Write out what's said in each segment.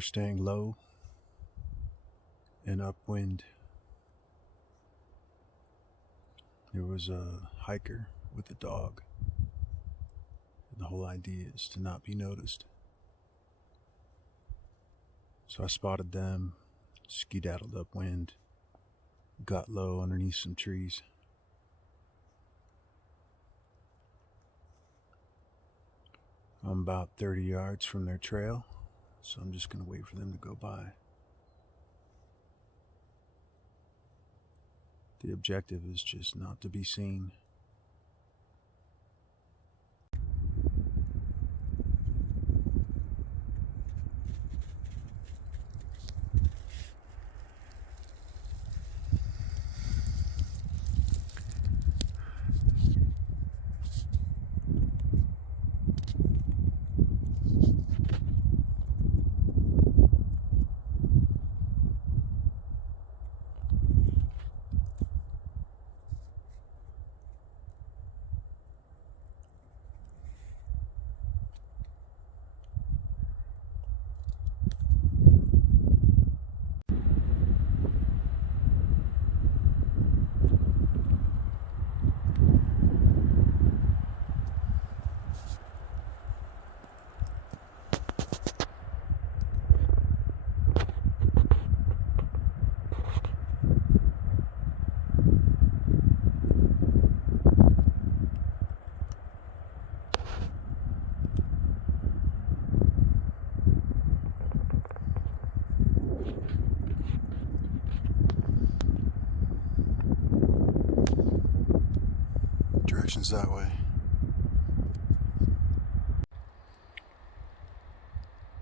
We're staying low and upwind. There was a hiker with a dog, and the whole idea is to not be noticed. So I spotted them, skedaddled upwind, got low underneath some trees. I'm about 30 yards from their trail, so I'm just going to wait for them to go by. The objective is just not to be seen. Directions that way.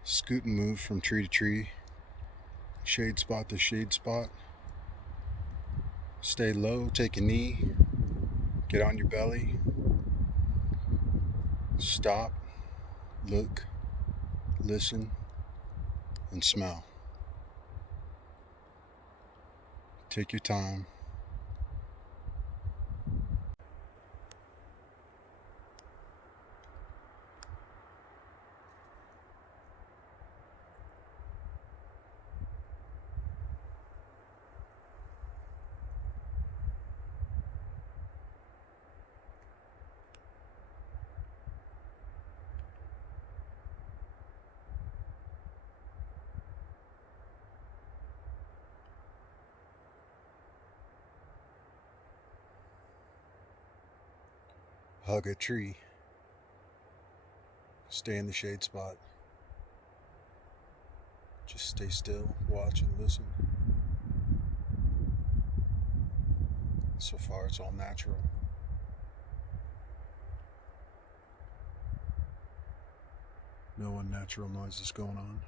Scoot and move from tree to tree, shade spot to shade spot. Stay low, take a knee, get on your belly, stop, look, listen, and smell. Take your time. Hug a tree. Stay in the shade spot. Just stay still, watch and listen. So far it's all natural. No unnatural noises going on.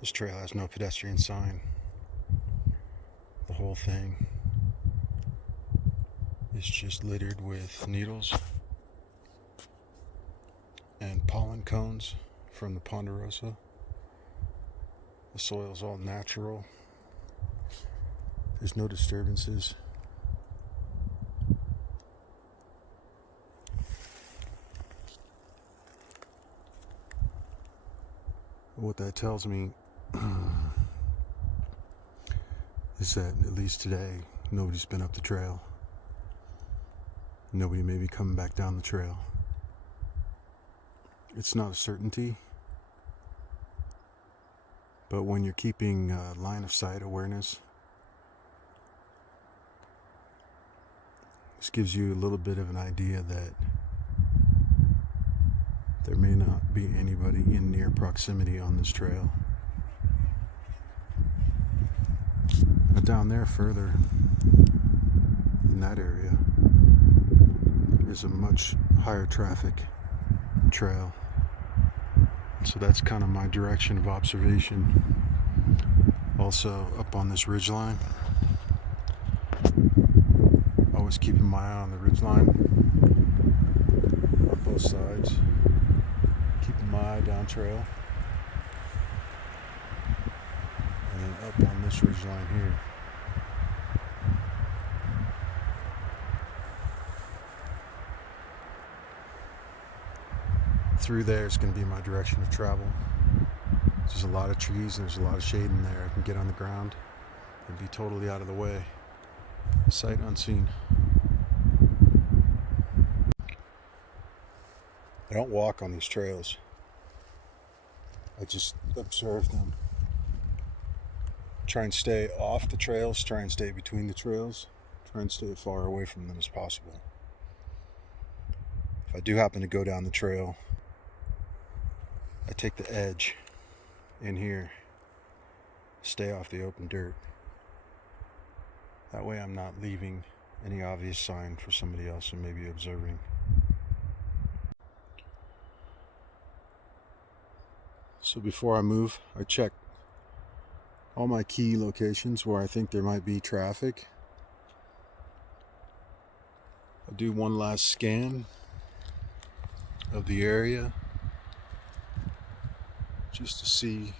This trail has no pedestrian sign. The whole thing is just littered with needles and pollen cones from the ponderosa. The soil's all natural. There's no disturbances. What that tells me is that at least today nobody's been up the trail. Nobody may be coming back down the trail. It's not a certainty, but when you're keeping line of sight awareness, this gives you a little bit of an idea that there may not be anybody in near proximity on this trail. But down there further, in that area, is a much higher traffic trail. So that's kind of my direction of observation. Also up on this ridgeline, always keeping my eye on the ridgeline on both sides, keeping my eye down trail, and then up on this ridgeline here. Through there is going to be my direction of travel. There's a lot of trees and there's a lot of shade in there. I can get on the ground and be totally out of the way. Sight unseen. I don't walk on these trails. I just observe them. Try and stay off the trails, try and stay between the trails, try and stay as far away from them as possible. If I do happen to go down the trail, I take the edge in here, stay off the open dirt. That way I'm not leaving any obvious sign for somebody else who may be observing. So before I move, I check all my key locations where I think there might be traffic. I do one last scan of the area just to see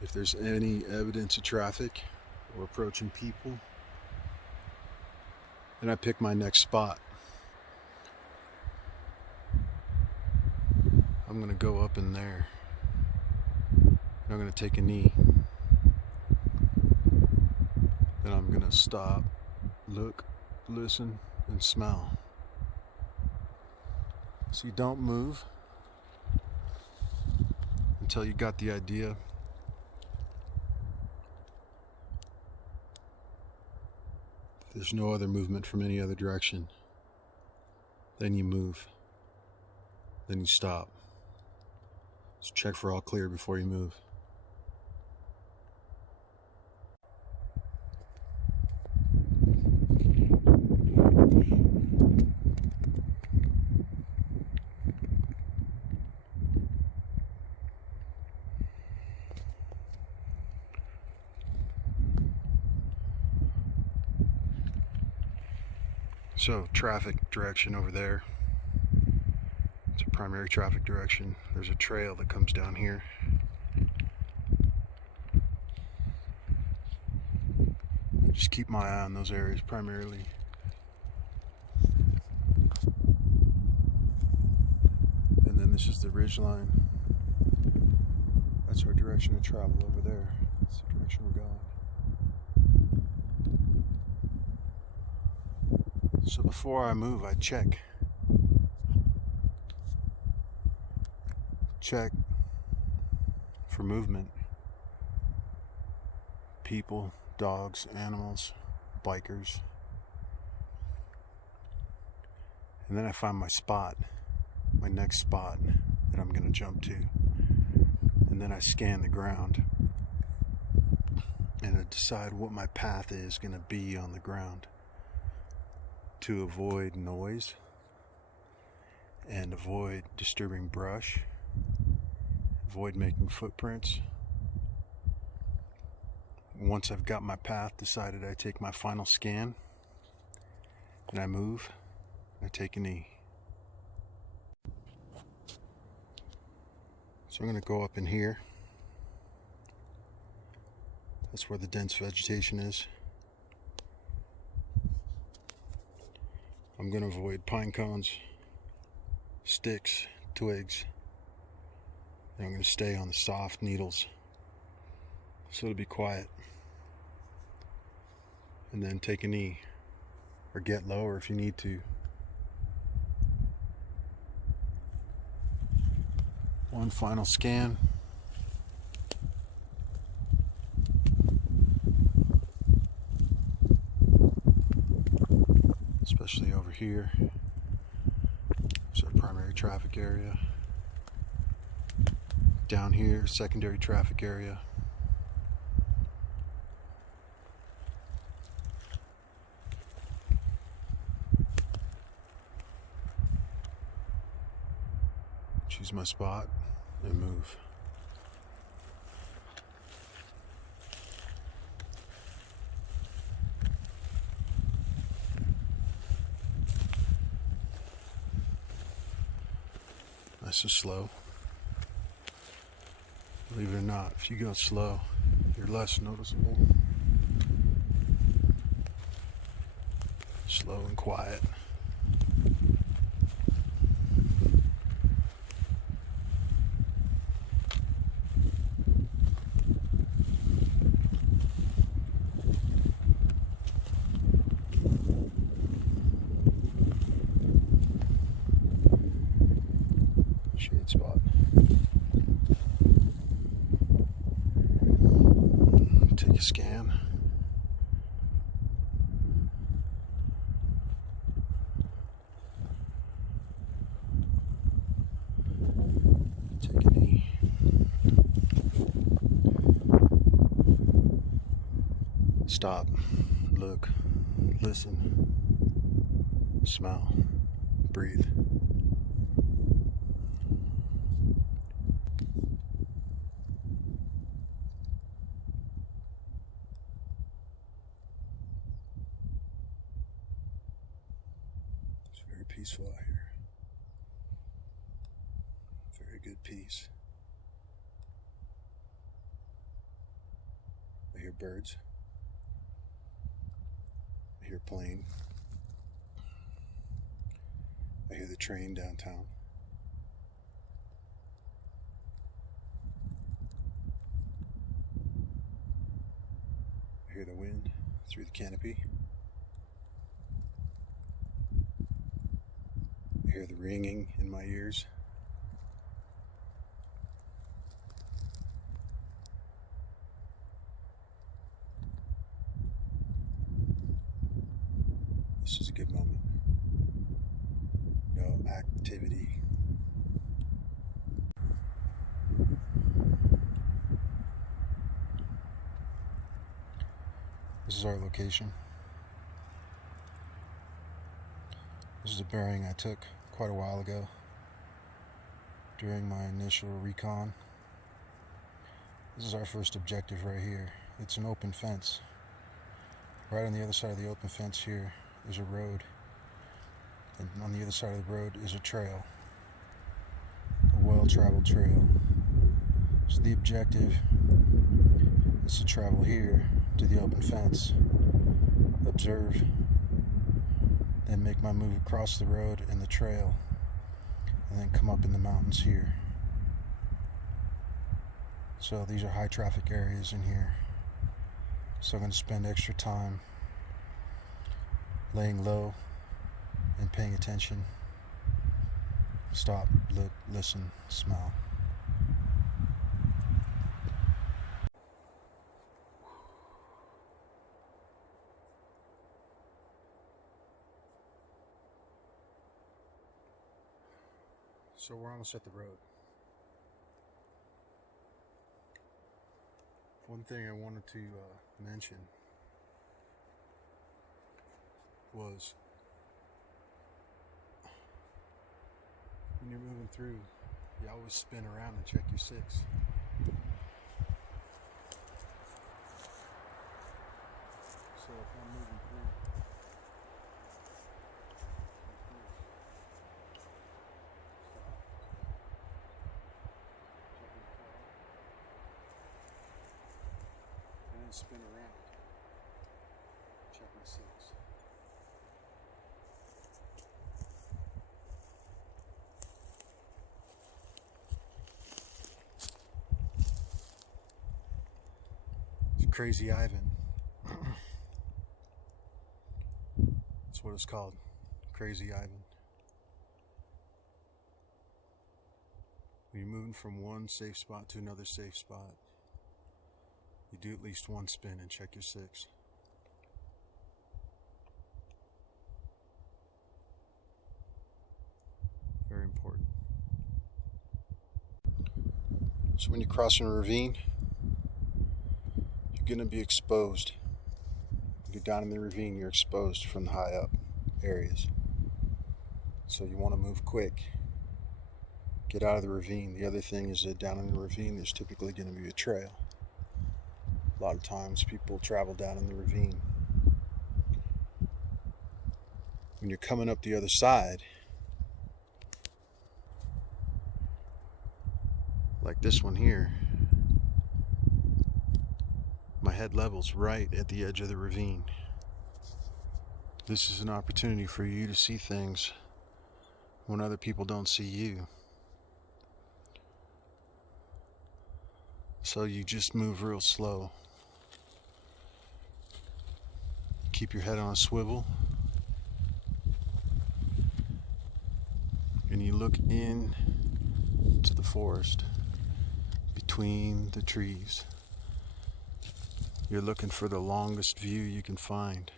if there's any evidence of traffic or approaching people. And I pick my next spot. I'm gonna go up in there. I'm gonna take a knee. Then I'm gonna stop, look, listen, and smell. So you don't move until you got the idea. There's no other movement from any other direction. Then you move. Then you stop. Just check for all clear before you move. So, traffic direction over there. It's a primary traffic direction. There's a trail that comes down here. Just keep my eye on those areas primarily. And then this is the ridge line. That's our direction of travel over there. That's the direction we're going. So before I move, I check for movement. People, dogs, animals, bikers. And then I find my spot, my next spot that I'm going to jump to. And then I scan the ground and I decide what my path is going to be on the ground to avoid noise and avoid disturbing brush, avoid making footprints. Once I've got my path decided, I take my final scan and I move and I take a knee. So I'm going to go up in here. That's where the dense vegetation is. I'm going to avoid pine cones, sticks, twigs, and I'm going to stay on the soft needles so it'll be quiet. And then take a knee or get lower if you need to. One final scan. Especially over here. It's our primary traffic area. Down here, secondary traffic area. Choose my spot and move. Nice and slow. Believe it or not, if you go slow, you're less noticeable. Slow and quiet. Shade spot. Take a scan. Take a knee. Stop. Look. Listen. Smell. Breathe. It's very peaceful out here. Very good peace. I hear birds. I hear a plane. I hear the train downtown. I hear the wind through the canopy. I hear the ringing in my ears. This is a good moment. No activity. This is our location. This is a bearing I took quite a while ago during my initial recon. This is our first objective right here. It's an open fence. Right on the other side of the open fence here is a road, and on the other side of the road is a trail, a well-traveled trail. So the objective is to travel here to the open fence, observe, then make my move across the road and the trail, and then come up in the mountains here. So these are high traffic areas in here, so I'm going to spend extra time laying low and paying attention. Stop, look, listen, smell. So we're almost at the road. One thing I wanted to mention was when you're moving through, you always spin around and check your six. So if I'm moving through, spin around, check my six. It's Crazy Ivan. That's what it's called, Crazy Ivan. When you're moving from one safe spot to another safe spot, you do at least one spin and check your six. Very important. So when you're crossing a ravine, you're going to be exposed. When you're down in the ravine, you're exposed from the high up areas. So you want to move quick. get out of the ravine. The other thing is that down in the ravine there's typically going to be a trail. A lot of times people travel down in the ravine. When you're coming up the other side, like this one here, my head level's right at the edge of the ravine. This is an opportunity for you to see things when other people don't see you. So you just move real slow. Keep your head on a swivel. And you look in to the forest between the trees. You're looking for the longest view you can find.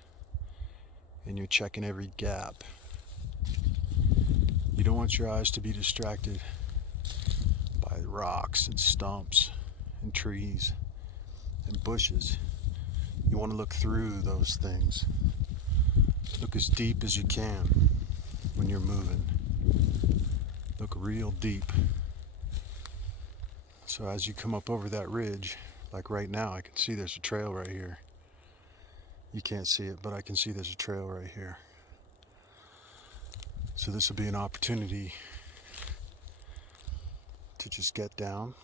And you're checking every gap. You don't want your eyes to be distracted by rocks and stumps and trees and bushes. You want to look through those things. Look as deep as you can when you're moving. Look real deep. So as you come up over that ridge, like right now, I can see there's a trail right here. You can't see it, but I can see there's a trail right here. So this will be an opportunity to just get down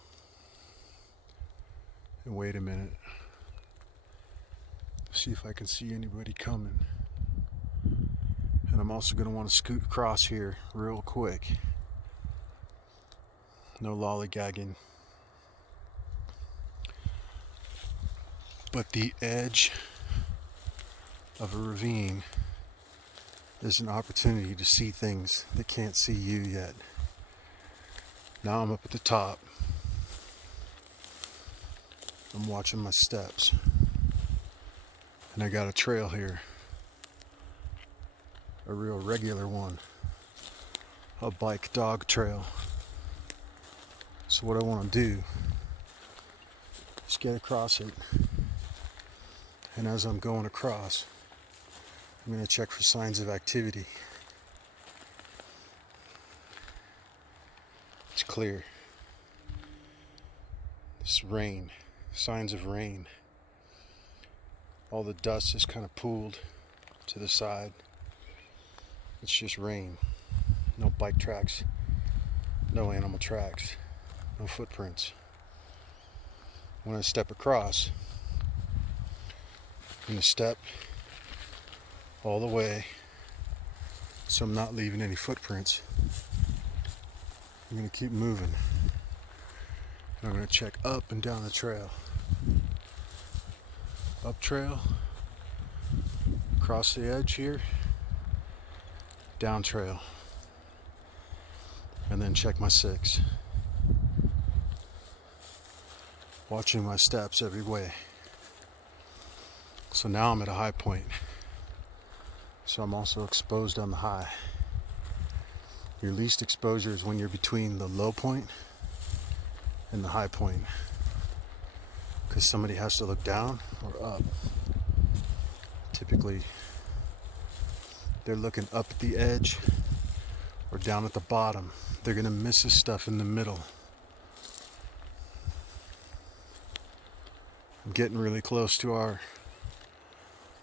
and wait a minute. See if I can see anybody coming. And I'm also going to want to scoot across here real quick. No lollygagging. But the edge of a ravine is an opportunity to see things that can't see you yet. Now I'm up at the top. I'm watching my steps. And I got a trail here. A real regular one. A bike dog trail. So what I want to do is get across it. And as I'm going across, I'm going to check for signs of activity. It's clear. It's rain. Signs of rain. All the dust is kind of pooled to the side. It's just rain. No bike tracks. No animal tracks. No footprints. When I step across, I'm going to step all the way so I'm not leaving any footprints. I'm going to keep moving. And I'm going to check up and down the trail. Up trail, across the edge here, down trail, and then check my 6. Watching my steps every way. So now I'm at a high point. So I'm also exposed on the high. Your least exposure is when you're between the low point and the high point. Because somebody has to look down or up. Typically, they're looking up at the edge or down at the bottom. They're going to miss the stuff in the middle. I'm getting really close to our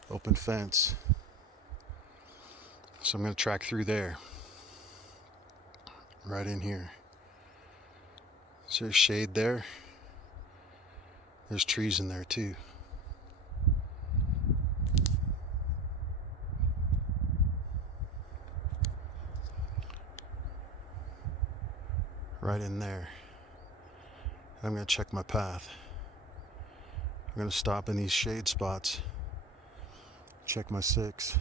open fence. So I'm going to track through there. Right in here. Is there shade there? There's trees in there too. Right in there. I'm going to check my path. I'm going to stop in these shade spots, check my 6,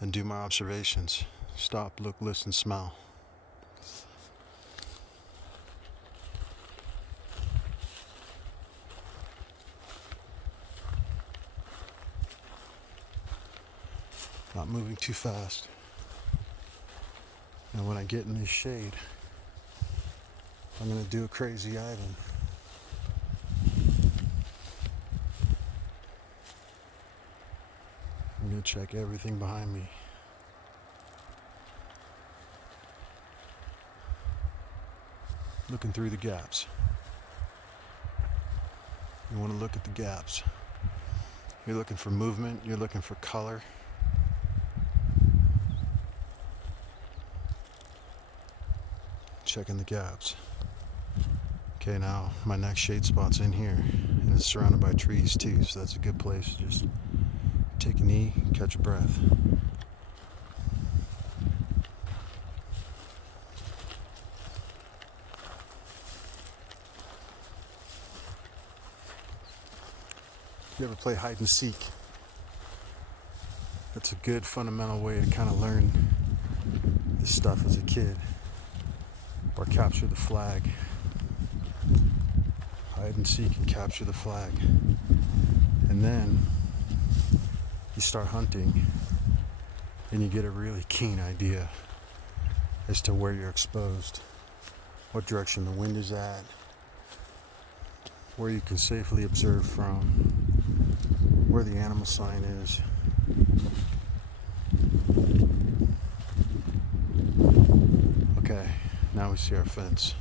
and do my observations. Stop, look, listen, smell. Not moving too fast. And when I get in this shade, I'm going to do a crazy item. I'm going to check everything behind me. looking through the gaps. You want to look at the gaps. You're looking for movement, you're looking for color. Checking the gaps. Okay, now my next shade spot's in here, and it's surrounded by trees too, so that's a good place to just take a knee, catch a breath. You ever play hide and seek? That's a good fundamental way to kind of learn this stuff as a kid. Or capture the flag. Hide and seek and capture the flag. And then you start hunting and you get a really keen idea as to where you're exposed, what direction the wind is at, where you can safely observe from, where the animal sign is. Okay, now we see our fence.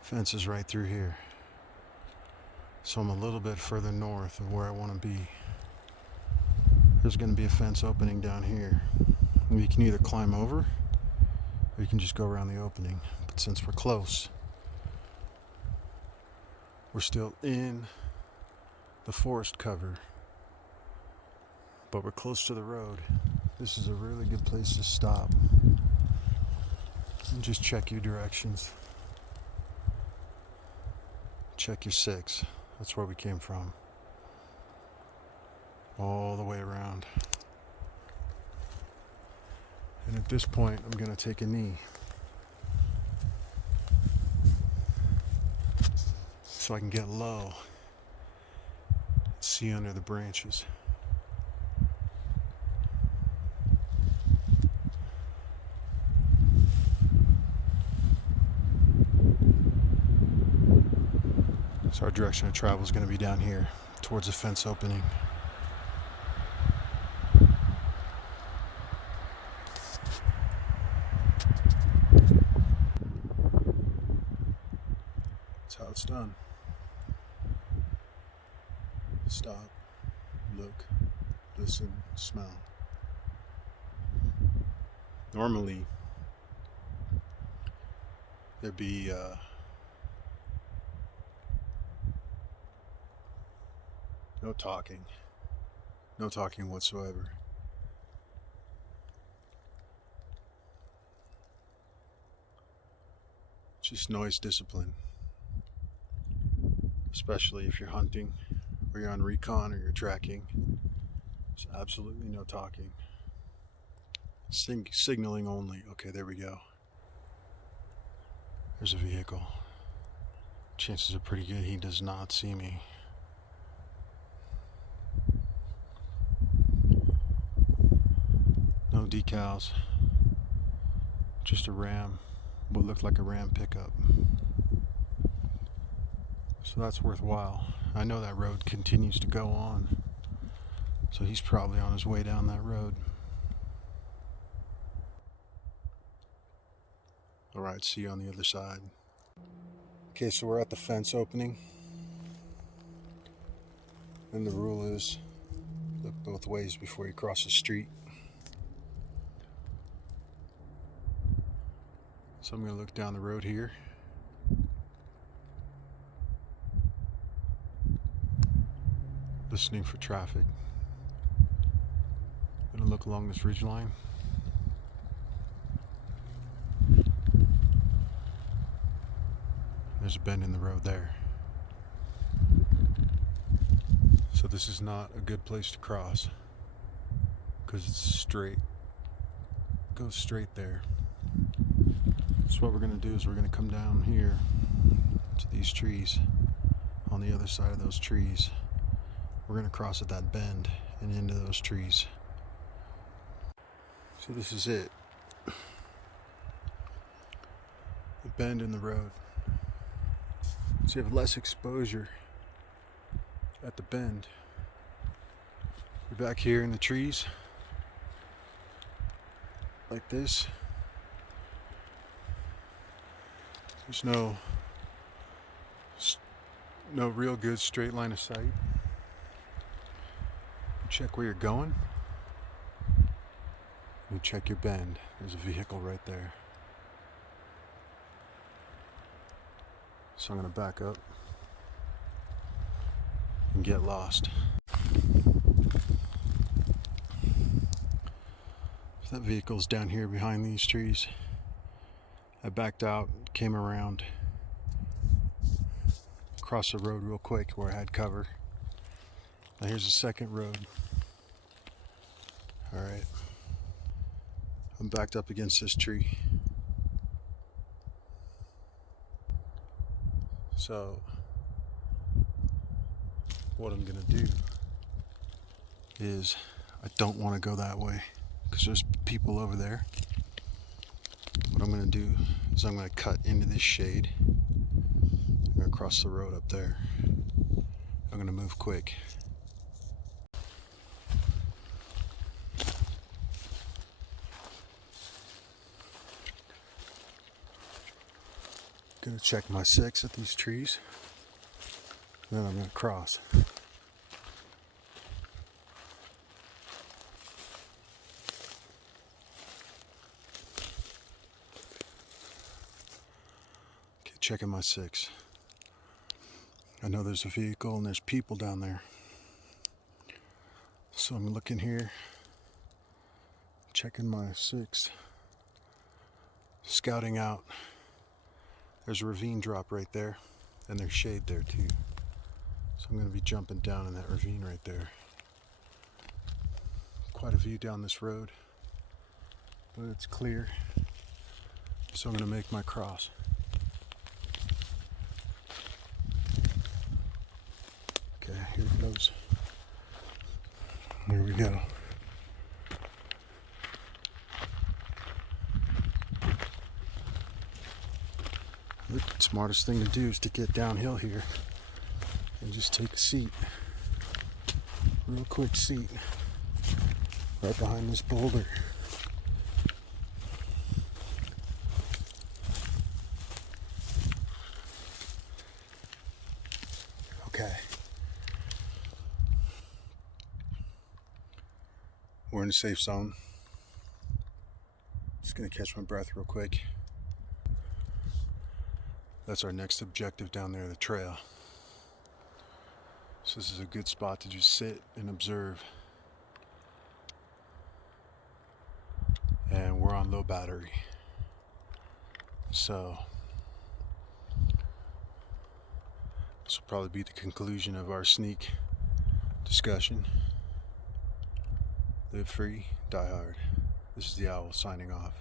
Fence is right through here. So I'm a little bit further north of where I want to be. There's going to be a fence opening down here. And you can either climb over, or you can just go around the opening. But since we're close, we're still in the forest cover, but we're close to the road. This is a really good place to stop and just check your directions. Check your 6. That's where we came from. All the way around. And at this point, I'm going to take a knee. So I can get low. See under the branches. So our direction of travel is going to be down here, towards the fence opening. That's how it's done. Stop, look, listen, smell. Normally, there'd be no talking whatsoever. Just noise discipline, especially if you're hunting or you're on recon or you're tracking. There's absolutely no talking. Signaling only. Okay, there we go. There's a vehicle. Chances are pretty good he does not see me. No decals, just a Ram, what looked like a Ram pickup. So that's worthwhile. I know that road continues to go on, so he's probably on his way down that road. Alright, see you on the other side. Okay, so we're at the fence opening. And the rule is, look both ways before you cross the street. So I'm going to look down the road here. Listening for traffic. I'm going to look along this ridge line. There's a bend in the road there. So this is not a good place to cross, because it's straight. It goes straight there. So what we're going to do is we're going to come down here to these trees. On the other side of those trees, we're going to cross at that bend and into those trees. So this is it. The bend in the road. So you have less exposure at the bend. You're back here in the trees, like this. There's no real good straight line of sight. Check where you're going. And check your bend. There's a vehicle right there. So I'm going to back up and get lost. That vehicle's down here behind these trees. I backed out, came around, across the road real quick where I had cover. Now here's the second road. Alright. I'm backed up against this tree. So what I'm gonna do is I don't want to go that way because there's people over there. What I'm gonna do is I'm gonna cut into this shade. I'm gonna cross the road up there. I'm gonna move quick. Gonna check my 6 at these trees. Then I'm gonna cross. Okay, checking my 6. I know there's a vehicle and there's people down there. So I'm looking here, checking my 6, scouting out. There's a ravine drop right there, and there's shade there too. So I'm going to be jumping down in that ravine right there. Quite a view down this road, but it's clear. So I'm going to make my cross. Okay, here it goes. There we go. The smartest thing to do is to get downhill here and just take a seat. Real quick seat. Right behind this boulder. Okay. We're in a safe zone. Just gonna catch my breath real quick. That's our next objective down there, the trail. So this is a good spot to just sit and observe. And we're on low battery. So this will probably be the conclusion of our sneak discussion. Live free, die hard. This is the Owl signing off.